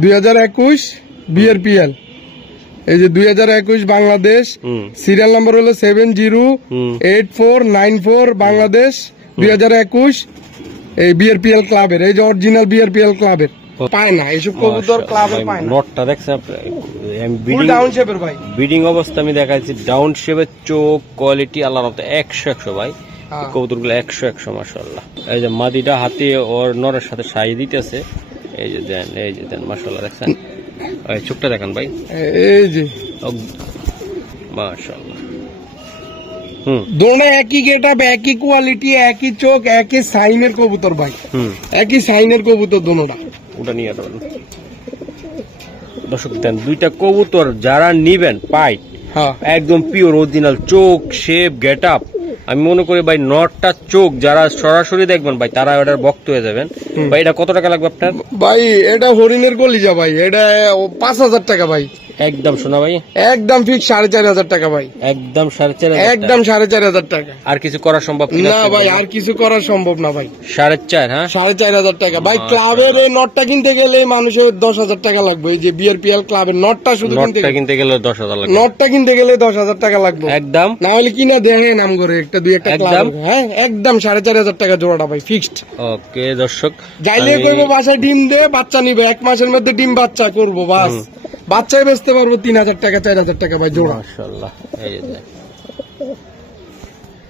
2021 বিআরপিএল, এই যে 2021 বাংলাদেশ, সিরিয়াল নাম্বার হলো 708494 বাংলাদেশ 2021। এই বিআরপিএল ক্লাবের, এই যে অরিজিনাল বিআরপিএল ক্লাবের। পায় না এইসব কবুতর, ক্লাবের পায় না। নটটা দেখছেন ফুল ডাউন শেপের ভাই। ব্রিডিং অবস্থা আমি দেখাচ্ছি, ডাউন শেপের চোখ, কোয়ালিটি আল্লাহর রহমতে 100 ভাই। কবুতরগুলো 100 মাশাআল্লাহ। এই যে মাদিটা হাতে ওর নরের সাথে সাইজ দিতেছে। এই যে দেন, এই যে দেন মাশাআল্লাহ দেখছেন। এই চোখটা দেখেন ভাই, এই যে মাশাআল্লাহ। দোনো একই গেটআপ, একই কোয়ালিটি, একই চোখ, একই সাইনের কবুতর ভাই। একই সাইনের কবুতর দোনোটা। ওটা নিয়ে যাবেন দর্শক। দেন দুইটা কবুতর যারা নিবেন পাই, একদম পিওর অরিজিনাল চোখ, শেপ, গেটআপ। আমি মনে করি ভাই নটটা চোখ যারা সরাসরি দেখবেন ভাই, তারা ওটার ভক্ত হয়ে যাবেন ভাই। এটা কত টাকা লাগবে আপনার ভাই? এটা হরিণের কলিজা ভাই, এটা 5000 টাকা ভাই। একদম শোনা ভাই, একদম ফিক্স 4500 টাকা ভাই। একদম 4500, একদম 4500 টাকা। আর কিছু করা সম্ভব না ভাই, আর কিছু করা সম্ভব না ভাই। 4.5, হ্যাঁ 4500 টাকা ভাই। ক্লাবের এই নটটা কিনতে গেলে মানুষের 10,000 টাকা লাগবে। এই যে বিআরপিএল ক্লাবের নটটা শুধু কিনতে গেলে 10,000 লাগবে। নটটা কিনতে গেলে 10,000 টাকা লাগবে একদম। না হলে কিনা দেয় নাম করে একটা দুই একটা ক্লাব। হ্যাঁ একদম 4500 টাকা জোড়াটা ভাই ফিক্সড। ওকে দর্শক, যাইলে করবো বাসায় ডিম দে, বাচ্চা নিবে 1 মাসের মধ্যে ডিম বাচ্চা করবো, বাস বাচ্চায় বেচতে পারবো 3000 টাকা 4000 টাকা ভাই জোড়া। মাশাআল্লাহ। এই যে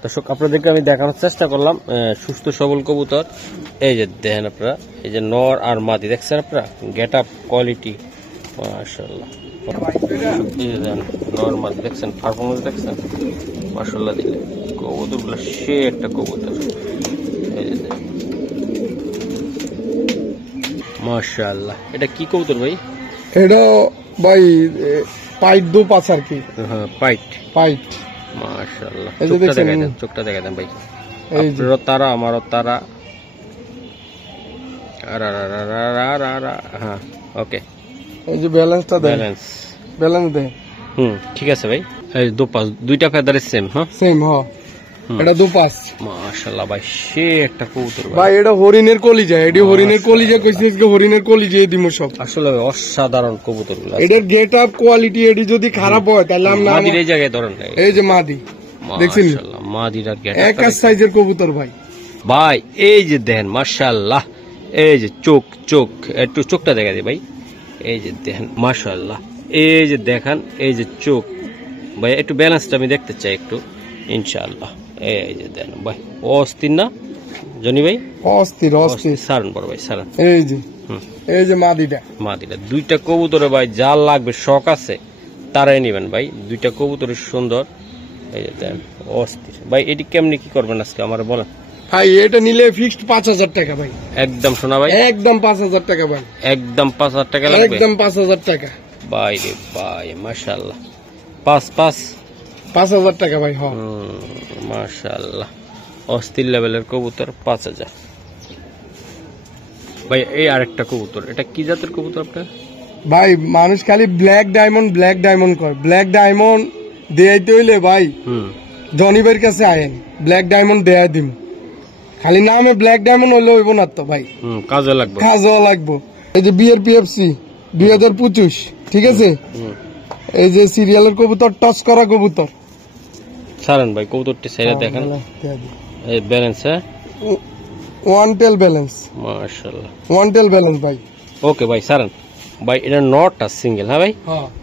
দর্শক আপনাদেরকে আমি দেখানোর চেষ্টা করলাম সুস্থ সবল কবুতর। এই যে দেখেন আপনারা, এই যে নর আর মাদি দেখছেন আপনারা, গেট আপ, কোয়ালিটি, মাশাআল্লাহ। এই যে দেখেন নর মাদি দেখছেন, পারফরমেন্স দেখছেন, মাশাআল্লাহ। দিলে কবুতরগুলো সে একটা কবুতর। এই যে মাশাআল্লাহ। এটা কি কবুতর ভাই? এটা ভাই পাইট দু পাঁচ আর কি। হ্যাঁ পাইট, পাইট মাশাআল্লাহ। চোখটা দেখা দেন ভাই, আপনারও তারা আমারও তারা। হ্যাঁ ওকে। এই যে ব্যালেন্সটা দেন, ব্যালেন্স দে। ঠিক আছে ভাই। এই দুপাশ দুইটা ফেদারের সেম। হ্যাঁ সেম। হ্যাঁ এটা দুপাশ। মাশাআল্লাহ ভাই, সে একটা কবুতর ভাই। এটা হরিণের কলিজা, এডি হরিণের কলিজা কইছি, আজকে হরিণের কলিজা দিমু সব। আসলে অসাধারণ কবুতরগুলো। এটার গেট আপ, কোয়ালিটি এডি যদি খারাপ হয় তাহলে আমরা মাদির এই জায়গায় ধরেন। এই যে মাদি দেখছেন, মাশাআল্লাহ মাদির আর গেট এক সাইজের কবুতর ভাই। ভাই এই যে দেখেন মাশাআল্লাহ, এই যে চোখ, চোখ একটু চোখটা দেখা দিই ভাই। এই যে দেখেন মাশাআল্লাহ, এই যে দেখান, এই যে চোখ ভাই। একটু ব্যালেন্সটা আমি দেখতে চাই একটু ইনশাআল্লাহ। এই যে দেন ভাই, অস্থির না জনি ভাই? অস্থির অস্থির। সারান বড় ভাই সারান। এই যে এই যে মাদিটা, মাদিটা দুইটা কবুতরে ভাই যার লাগবে শখ আছে তারাই নেবেন ভাই। দুইটা কবুতরের সুন্দর। এই যে দেন অস্থির ভাই। এটি কেমনি কি করবেন আজকে আমার বলেন ভাই? এটা নিলে ফিক্সড 5000 টাকা ভাই। একদম শোনা ভাই, একদম 5000 টাকা ভাই। একদম 5000 টাকা লাগবে। একদম 5000 টাকা ভাই রে ভাই, মাশাআল্লাহ। 5000 টাকা ভাই। হ্যাঁ মাশাআল্লাহ। অস্থির লেভেলের কবুতর 5000। ভাই এই আরেকটা কবুতর, এটা কি জাতের কবুতর আপনার? ভাই মানুষ খালি ব্ল্যাক ডায়মন্ড কয়, ব্ল্যাক ডায়মন্ড দেয়াইতে হইলে ভাই জনিবের কাছে আয়েন, ব্ল্যাক ডায়মন্ড দেয়া দিম। খালি নামে ব্ল্যাক ডায়মন্ড হইলে হইব না তো ভাই, কাজে লাগবে, কাজও লাগবো। এই যে বিআরপিএফসি 2025, ঠিক আছে। এই যে সিরিয়ালের কবুতর, টস করা কবুতর। সারেন ভাই কবুতরটি ছেড়ে দেখেন, এই ব্যালেন্স, হ্যাঁ ওয়ান টেল ব্যালেন্স, মাশাআল্লাহ ওয়ান টেল ব্যালেন্স ভাই। ওকে ভাই সারেন ভাই, এটা নটটা সিঙ্গেল, হ্যাঁ ভাই।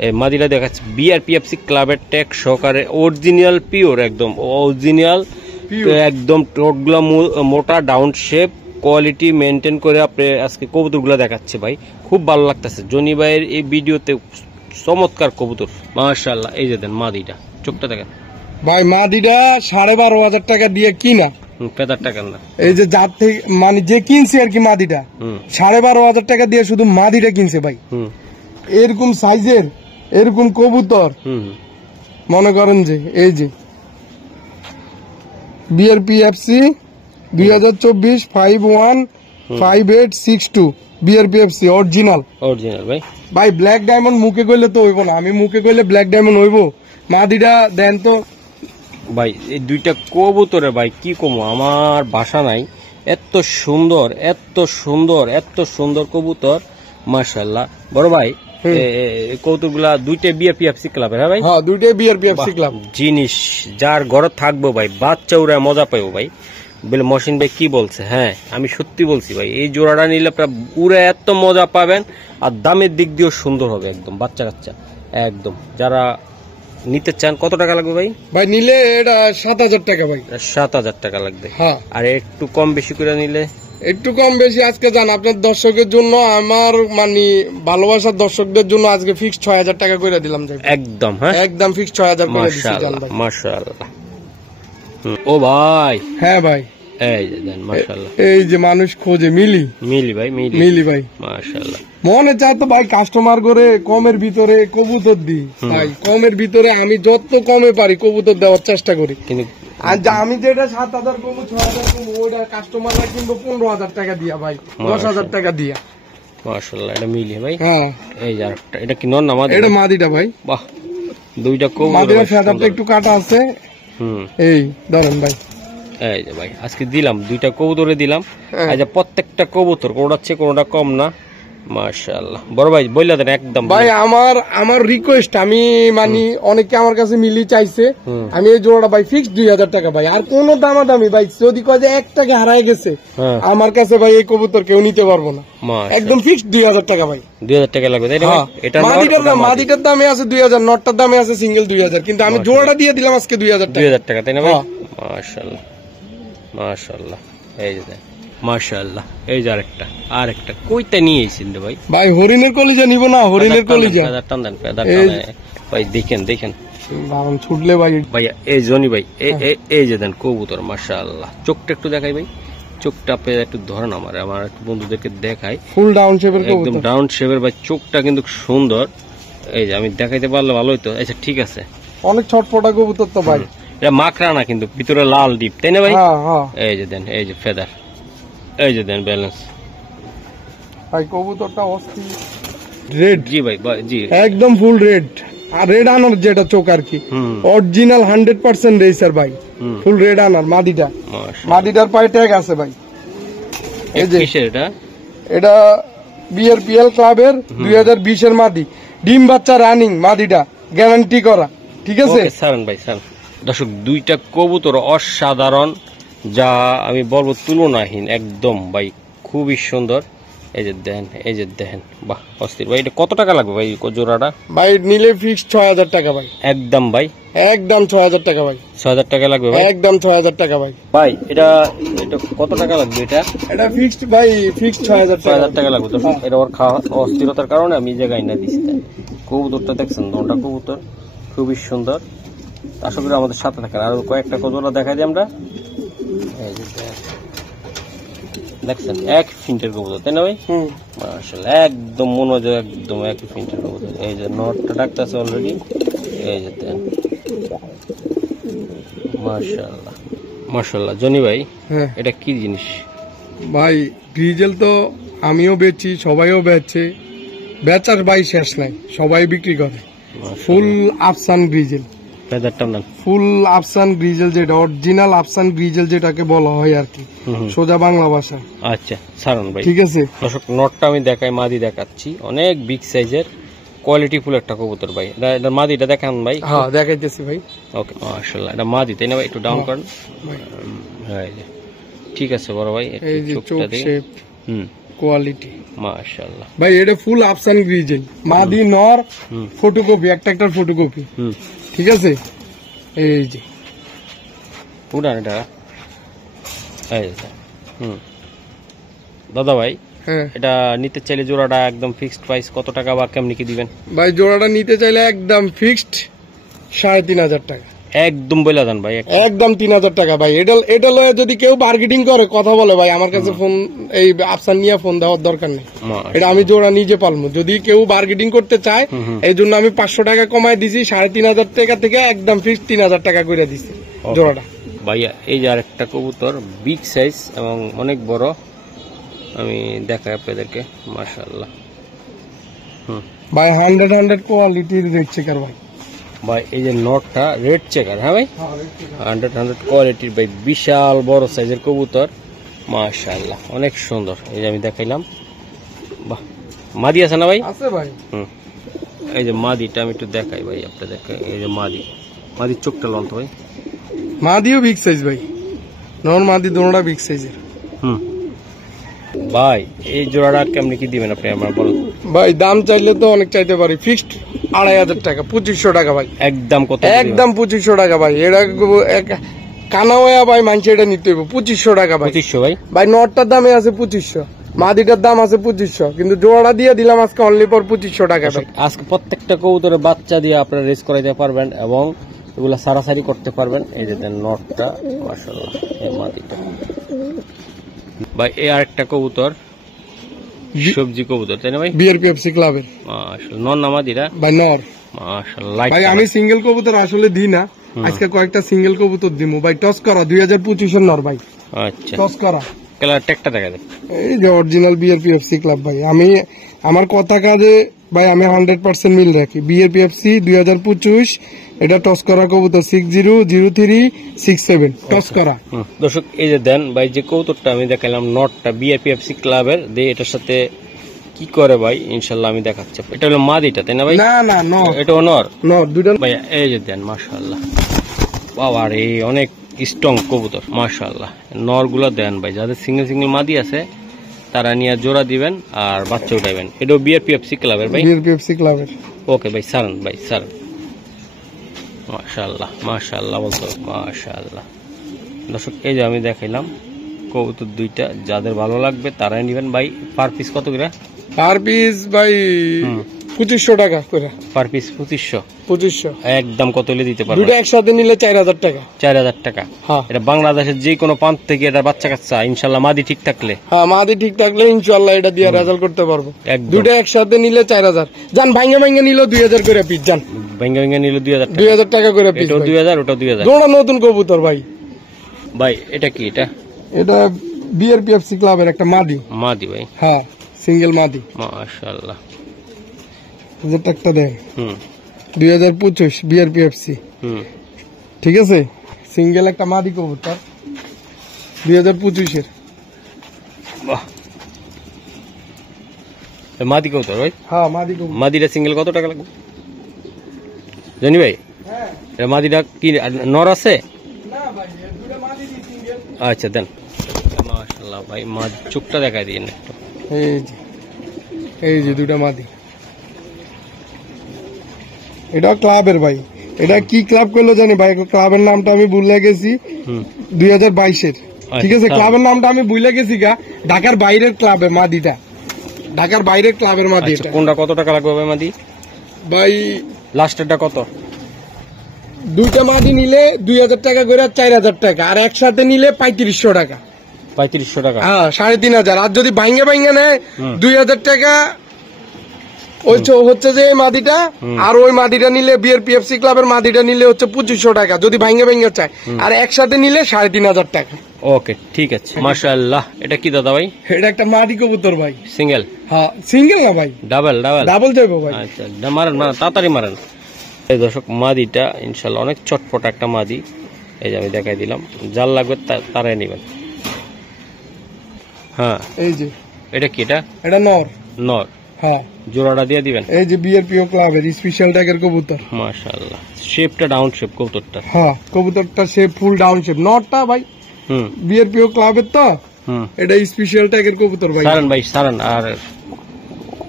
এই মাদিটা দেখাচ্ছে বিআরপিএফসি ক্লাবের ট্যাগ সহকারে, অরিজিনাল পিওর, একদম অরিজিনাল, একদম টোটগুলো মোটা, ডাউন শেপ, কোয়ালিটি মেনটেন করে আপনি আজকে কবুতরগুলো দেখাচ্ছে ভাই। খুব ভালো লাগতেছে জনি ভাইয়ের এই ভিডিওতে, চমৎকার কবুতর মাশাআল্লাহ। এই যে দেন মাদিটা, চোখটা দেখেন ভাই, মাদিটা 12,500 টাকা দিয়ে কিনা, ফেদার টাকা না। এই যে যার থেকে মানে যে কিনছে আর কি মাদিটা, 12,500 টাকা দিয়ে শুধু মাদিটা কিনছে ভাই। এরকম সাইজের এরকম কবুতর মনে করেন যে এই যে বিআরপিএফসি 2024 515862 বিআরপিএফসি অরিজিনাল ভাই। ভাই ব্ল্যাক ডায়মন্ড মুখে কইলে তো হইব না, আমি মুখে কইলে ব্ল্যাক ডায়মন্ড হইব। মাদিটা দেন তো ভাই, এই দুইটা কবুতরে ভাই কি কমো, আমার ভাষা নাই। এত সুন্দর, এত সুন্দর, এত সুন্দর কবুতর মাশাআল্লাহ। বড় ভাই কবুতরগুলা দুইটা বিআরপিএফসি ক্লাবের, হ্যাঁ ভাই। হ্যাঁ, দুইটা বিআরপিএফসি ক্লাব। জিনিস যার ঘরে থাকবো ভাই, বাচ্চা উড়ে মজা পাইবো ভাই। বলে মহসিন ভাই কি বলছে, হ্যাঁ আমি সত্যি বলছি ভাই, এই জোড়াটা নিলে উড়ে এত মজা পাবেন, আর দামের দিক দিয়েও সুন্দর হবে, একদম বাচ্চা কাচ্চা একদম। যারা নিতে চান, কত টাকা লাগবে ভাই? ভাই নিলে এটা 7,000 টাকা ভাই। 7,000 টাকা লাগবে। হ্যাঁ, আর একটু কম বেশি করে নিলে? একটু কম বেশি আজকে জান আপনার দর্শকের জন্য, আমার মানে ভালোবাসার দর্শকদের জন্য আজকে ফিক্সড 6,000 টাকা করে দিলাম একদম। হ্যাঁ একদম ফিক্সড 6,000 করে দিছি জান ভাই। মাশাআল্লাহ। ও ভাই, হ্যাঁ ভাই, এই যে দেন মাশাআল্লাহ। এই যে মানুষ খোঁজে মিলি ভাই, মিলি ভাই মাশাআল্লাহ। মনে চায় তো ভাই কাস্টমার করে কমের ভিতরে কবুতর দিই ভাই, কমের ভিতরে আমি যত কমে পারি কবুতর দেওয়ার চেষ্টা করি। কিন্তু আমি যেটা 7,000 কমু 6,000 কমু, ওইটা কাস্টমাররা কিনবো 15,000 টাকা দিয়া ভাই, 10,000 টাকা দিয়া। মাশাআল্লাহ, এটা মিলি ভাই। হ্যাঁ, এই যে আরেকটা, এটা কি নর না মাদি? এটা মাদিটা ভাই। বাহ, দুইটা কবুতর, মাদিটা ফেদারটা একটু কাটা আছে। এই ধরেন ভাই, এই যে ভাই আজকে দিলাম দুইটা কবুতরে দিলাম। আচ্ছা, প্রত্যেকটা কবুতর কোনটা হচ্ছে কোনটা কম না, মাশাআল্লাহ। বড় ভাই বইলা দেন একদম ভাই। আমার রিকোয়েস্ট, আমি মানে অনেকে আমার কাছে মিলি চাইছে, আমি এই জোড়াটা ভাই ফিক্সড 2,000 টাকা ভাই, আর কোন দামাদামি ভাই যদি কয় যে 1 টাকা হারায় গেছে আমার কাছে ভাই, এই কবুতর কেউ নিতে পারবো না, একদম ফিক্সড 2,000 টাকা ভাই। 2,000 টাকা লাগবে তাই না? এটা মাদিটার দামে আছে 2,000, নটটার দামে আছে সিঙ্গেল 2,000, কিন্তু আমি জোড়াটা দিয়ে দিলাম আজকে 2,000 টাকা তাই না ভাই? মাশাআল্লাহ মাশাআল্লাহ। এই যে মাশাআল্লাহ, এই যে আরেকটা কইটা নিয়ে এসেছেন রে ভাই। ভাই হরিণের কলিজা নিব না, হরিণের কলিজা টান দেন ভাই, দেখেন ছুটলে ভাই। ভাইয়া এই জনি ভাই, এই যে দেন কবুতর মাশাআল্লাহ। চোখটা একটু দেখাই ভাই, চোখটা আপনি একটু ধরেন, আমার একটু বন্ধুদেরকে দেখাই। ফুল ডাউন শেপের কবুতর, একদম ডাউন শেপের ভাই, চোখটা কিন্তু সুন্দর। এই যে আমি দেখাইতে পারলে ভালো হইতো। আচ্ছা ঠিক আছে, অনেক ছটফটা কবুতর তো ভাই। এটা মাকড়া না কিন্তু, ভিতরে লাল ডিপ তাই না ভাই? এই যে দেন, এই যে ফেদার, এই যে দেন ব্যালেন্স ভাই। কবুতরটা অস্থির রেড। জি ভাই, জি একদম ফুল রেড, আর রেড আনার যেটা চোখ আর কি, অরিজিনাল 100% রেসার ভাই, ফুল রেড আনার মাদিটা। মাদিটার পায়ে ট্যাগ আছে ভাই। এই যে এটা বিআরপিএল ক্লাবের 2020 এর মাদি, ডিম বাচ্চা রানিং মাদিটা, গ্যারান্টি করা, ঠিক আছে? সারান ভাই সারান। দর্শক দুইটা কবুতর অসাধারণ, যা আমি বলবো তুলনাহীন একদম ভাই, খুবই সুন্দর। এই যে দেখেন, বাহ অস্থির ভাই। এটা কত টাকা লাগবে ভাই জোড়াটা? ভাই নিলে ফিক্সড 6,000 টাকা ভাই, একদম ভাই, একদম 6,000 টাকা ভাই। 6,000 টাকা লাগবে ভাই, একদম 6,000 টাকা ভাই। ভাই এটা কত টাকা লাগবে? এটা ফিক্সড ভাই, ফিক্সড 6,000 টাকা লাগবে। দর্শক এটা ওর খাওয়া অস্থিরতার কারণে আমি জায়গায় না দিচ্ছি। কবুতরটা দেখছেন, দোনটা কবুতর খুবই সুন্দর। আশা করি আমাদের সাথে থাকেন, আর কয়েকটা কজোড়া দেখাই দিই আমরা। দেখছেন 1 ফিন্টের কবুতর তাই না ভাই? মাশাআল্লাহ, একদম মনোযোগ, একদম 1 ফিন্টের কবুতর। এই যে নটটা ডাকতেছে অলরেডি, এই যে দেন মাশাআল্লাহ। মাশাআল্লাহ। জনি ভাই, হ্যাঁ এটা কি জিনিস ভাই? গ্রিজেল তো আমিও বেচি, সবাইও বেচছে, বেচার ভাই শেষ নাই, সবাই বিক্রি করে। ফুল আফসান গ্রিজেল, ফুল আফসান গ্রিজেল, যেটা অরিজিনাল আফসান গ্রিজেল যেটাকে বলা হয় আর কি, সোজা বাংলা ভাষা। আচ্ছা সারন ভাই, ঠিক আছে। দর্শক নটটা আমি দেখাই, মাদি দেখাচ্ছি, অনেক বিগ সাইজের কোয়ালিটি ফুল একটা কবুতর ভাই। এটা মাদিটা দেখান ভাই। হ্যাঁ দেখাইতেছি ভাই। ওকে মাশাআল্লাহ, এটা মাদি তাই না ভাই? একটু ডাউন করেন। হ্যাঁ ঠিক আছে বড় ভাই, এই যে চোখ শেপ, কোয়ালিটি মাশাআল্লাহ ভাই। এটা ফুল আফসান গ্রিজেল, মাদি নর, ফটোকপি, একটা ফটোকপি। ঠিক আছে, এই যে পুরান এটা। দাদা ভাই, এটা নিতে চাইলে জোড়াটা একদম ফিক্সড প্রাইস কত টাকা বা কেমনি কি দিবেন ভাই? জোড়াটা নিতে চাইলে একদম ফিক্সড 3,500 টাকা, একদম বলে দেন ভাই, একদম 3,000 টাকা ভাই। এটা লয়ে যদি কেউ বার্গেটিং করে কথা বলে ভাই, আমার কাছে ফোন, এই আফসান নিয়ে ফোন দেওয়ার দরকার নেই, এটা আমি জোড়া নিজে পালবো। যদি কেউ বার্গেটিং করতে চায়, এই জন্য আমি 500 টাকা কমায় দিছি, 3,500 টাকা থেকে একদম ফিক্সড 3,000 টাকা করে দিছি জোড়াটা। ভাইয়া এই যে আরেকটা কবুতর, বিগ সাইজ এবং অনেক বড়, আমি দেখাই আপনাদেরকে। মাশাআল্লাহ ভাই, 100 কোয়ালিটির রেড চেকার ভাই। ভাই এই যে নটটা রেড চেকার, হ্যাঁ ভাই, 100 কোয়ালিটির ভাই, বিশাল বড় সাইজের কবুতর, মাশাআল্লাহ অনেক সুন্দর। এই যে আমি দেখাইলাম, বাহ। মাদি আছে না ভাই? আছে ভাই। এই যে মাদিটা আমি একটু দেখাই ভাই আপনাদেরকে। এই যে মাদির চোখটা লন তো ভাই। মাদিও বিগ সাইজ ভাই, নর মাদি দোনোটা বিগ সাইজের। ভাই এই জোড়াটা কেমনি কি দিবেন আপনি আমার বলুন ভাই? দাম চাইলে তো অনেক চাইতে পারি, ফিক্সড 2,500 টাকা, 2,500 টাকা ভাই। একদম কত? একদম 2,500 টাকা ভাই। এটা কানাওয়া ভাই, মানছে এটা নিতে হবে 2,500 টাকা ভাই। 2,500 ভাই? ভাই নটটার দামে আছে 2,500, মাদিটার দাম আছে 2,500, কিন্তু জোড়া দিয়ে দিলাম আজকে অনলি ফর 2,500 টাকা ভাই। আজকে প্রত্যেকটা কবুতরের বাচ্চা দিয়ে আপনারা রেস করাইতে পারবেন এবং এগুলা সারাসারি করতে পারবেন। এই যে নটটা, মাশাআল্লাহ, এই মাদিটা ভাই। এই আরেকটা কবুতর, সবজি কবুতর তাই না ভাই? বিআরপিএফসি ক্লাবের, মাশাআল্লাহ। নর না মাদিরা? ভাই নর। মাশাআল্লাহ ভাই আমি সিঙ্গেল কবুতর আসলে দিই না, আজকে কয়েকটা সিঙ্গেল কবুতর দিমু ভাই। টস করা 2025 এর নর ভাই। আচ্ছা, টস করা কালার টেকটা দেখা দেন। এই যে অরিজিনাল বিআরপিএফসি ক্লাব ভাই। আমি আমার কথা কাজে ভাই আমি 100% মিল রাখি। বিআরপিএফসি 2025, এটা টস করা কবুতর 600367 টস করা। দর্শক এই যে দেন ভাই, যে কবুতরটা আমি দেখালাম নটটা বিআরপিএফসি ক্লাবের, এটার সাথে কি করে ভাই ইনশাআল্লাহ আমি দেখাচ্ছি। এটা হলো মাদিটা তাই না ভাই? না না নর, এটা নর। নর দুইটা ভাই। এই যে দেন, মাশাআল্লাহ, বাবা রে, অনেক স্ট্রং কবুতর, মাশাআল্লাহ। নরগুলো দেন ভাই, যাদের সিঙ্গেল সিঙ্গেল মাদি আছে তারা নিয়ে জোড়া দিবেন আর বাচ্চা উঠাইবেন। এটাও বিআরপিএফসি ক্লাবের ভাই? বিআরপিএফসি ক্লাবের। ওকে ভাই, সারান ভাই, সারান। মাশাআল্লাহ মাশাআল্লাহ বলতো, মাশাআল্লাহ। দর্শক এই যে আমি দেখাইলাম কবুতর দুইটা, যাদের ভালো লাগবে তারাই নেবেন ভাই। পার পিস কত করে? পার পিস ভাই 2,500 টাকা করে। Per piece 2,500? 2,500 একদম কত হলে দিতে পারবেন? দুটো একসাথে নিলে 4,000 টাকা। 4,000 টাকা? হ্যাঁ। এটা বাংলাদেশের যে কোনো প্রান্ত থেকে এটা বাচ্চা কাচ্চা ইনশাআল্লাহ মাদি ঠিক থাকলে? হ্যাঁ, মাদি ঠিক থাকলে ইনশাআল্লাহ এটা দিয়ে রেজাল্ট করতে পারবো। দুটো একসাথে নিলে 4,000, জান ভাঙ্গা ভাঙ্গা নিলেও 2,000 করে পিস, জান ভাঙ্গা ভাঙ্গা নিলে 2,000 টাকা করে পিস। এটাও 2,000, ওটাও 2,000। দুটো নতুন কবুতর ভাই। ভাই এটা কি? এটা বিআরপিএফসি ক্লাবের একটা মাদি। মাদি ভাই? হ্যাঁ, সিঙ্গেল মাদি, মাশাআল্লাহ। একটা দেন 2025 বিআরপিএফসি। ঠিক আছে, সিঙ্গেল একটা মাদি কবুতর 2025 এর। বাহ, মাদি কবুতর ভাই? হ্যাঁ মাদি কবুতর। মাদিটা সিঙ্গেল কত টাকা লাগবে জানি ভাই? হ্যাঁ, মাদিটা কি নর আছে? না ভাই, দুটো মাদি দি সিঙ্গেল। আচ্ছা দেন, মাশাআল্লাহ ভাই। মাদি চোখটা দেখাই দিন একটু। এই যে দুটো মাদি, এটা ক্লাবের ভাই। এটা কি ক্লাব করলো জানি ভাই, ক্লাবের নামটা আমি ভুলে গেছি, 2022 এর। ঠিক আছে, ক্লাবের নামটা আমি ভুলে গেছি গা। ঢাকার বাইরের ক্লাবে মাদিটা, ঢাকার বাইরের ক্লাবের মাদি। কোনটা কত টাকা লাগবে ভাই মাদি? ভাই লাস্টেরটা কত? দুইটা মাদি নিলে 2,000 টাকা করে, 4,000 টাকা, আর একসাথে নিলে 3500 টাকা। 3500 টাকা? হ্যাঁ, 3,500। আর যদি ভাঙ্গে ভাঙ্গে নেয় 2,000 টাকা, হচ্ছে যে এই মাদিটা, আর ওই মাদিটা নিলে বিআরপিএফসি ক্লাবের মাদিটা নিলে হচ্ছে 2500 টাকা যদি ভাঙ্গে ভাঙ্গে চায়, আর একসাথে নিলে 3500 টাকা। ওকে ঠিক আছে, মাশাআল্লাহ। এটা কি দাদা ভাই? এটা একটা মাদি কবুতর ভাই। সিঙ্গেল? হ্যাঁ সিঙ্গেল না ভাই, ডাবল। ডাবল ডাবল যাইবো ভাই। আচ্ছা মারেন তাড়াতাড়ি মারেন। এই দর্শক মাদিটা ইনশাল্লাহ অনেক চটপট একটা মাদি, এই যে আমি দেখাই দিলাম, যার লাগবে তারাই নেবেন। হ্যাঁ এই যে এটা কি? এটা নর। নর? হ্যাঁ জোড়াটা দিয়ে দিবেন। এই যে বিআরপিও ক্লাবের স্পেশাল ট্যাগের কবুতর। মাশাআল্লাহ, শেপটা ডাউন শেপ কবুতরটা। হ্যাঁ কবুতরটা শেপ ফুল ডাউন শেপ। নরটা ভাই বিআরপিও ক্লাবের তো, এটা স্পেশাল ট্যাগের কবুতর ভাই। সারান ভাই সারান। আর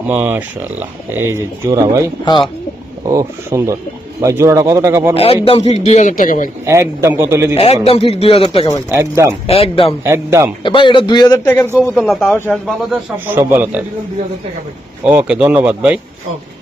মাশাআল্লাহ এই যে জোড়া ভাই। হ্যাঁ ও সুন্দর ভাই। জোড়াটা কত টাকা পড়বে? একদম ফিক্স 2000 টাকা ভাই। একদম কত লে দিতে? একদম ফিক্স 2000 টাকা ভাই। একদম একদম একদম ভাই, এটা 2000 টাকার কবুতর না, তাও শেষ ভালো যা সব ভালো। 2000 টাকা ভাই। ওকে ধন্যবাদ ভাই। ওকে।